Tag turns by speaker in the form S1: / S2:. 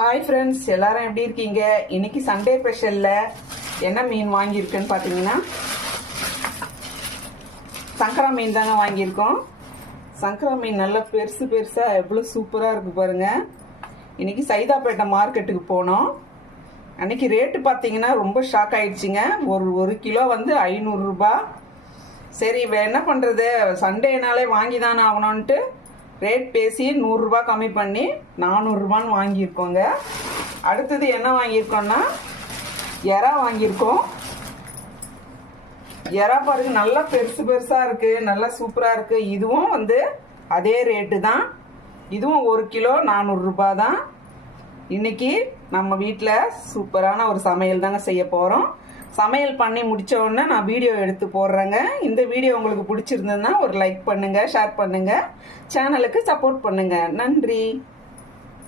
S1: Hi friends எல்லாரும் எப்படி இருக்கீங்க? இன்னைக்கு சண்டே ஸ்பெஷலில் என்ன மீன் வாங்கியிருக்குன்னு பார்த்தீங்கன்னா சங்கரா மீன் தாங்க வாங்கியிருக்கோம். சங்கரா மீன் நல்லா பெருசு பெருசாக எவ்வளோ சூப்பராக இருக்கு பாருங்க. இன்னைக்கு சைதாப்பேட்டை மார்க்கெட்டுக்கு போனோம். அன்னைக்கு ரேட்டு பார்த்தீங்கன்னா ரொம்ப ஷாக் ஆயிடுச்சுங்க. ஒரு ஒரு கிலோ வந்து ஐநூறுரூபா சரி இவ என்ன பண்ணுறது சண்டேனாலே வாங்கி தானே ஆகணும்ன்ட்டு ரேட் பேசி நூறுரூபா கம்மி பண்ணி நானூறுரூபான்னு வாங்கியிருக்கோங்க. அடுத்தது என்ன வாங்கியிருக்கோம்னா எறா வாங்கியிருக்கோம். எறா பாருங்க நல்லா பெருசு பெருசாக இருக்குது நல்லா சூப்பராக இருக்குது இதுவும் வந்து அதே ரேட்டு தான். இதுவும் ஒரு கிலோ நானூறுரூபா தான். இன்னைக்கு நம்ம வீட்டில் சூப்பரான ஒரு சமையல் தாங்க செய்ய போகிறோம் சமையல் பண்ணி முடிச்ச உடனே நான் வீடியோ எடுத்து போடுறேங்க. இந்த வீடியோ உங்களுக்கு பிடிச்சிருந்ததுன்னா ஒரு லைக் பண்ணுங்கள் ஷேர் பண்ணுங்கள் சேனலுக்கு சப்போர்ட் பண்ணுங்கள் நன்றி.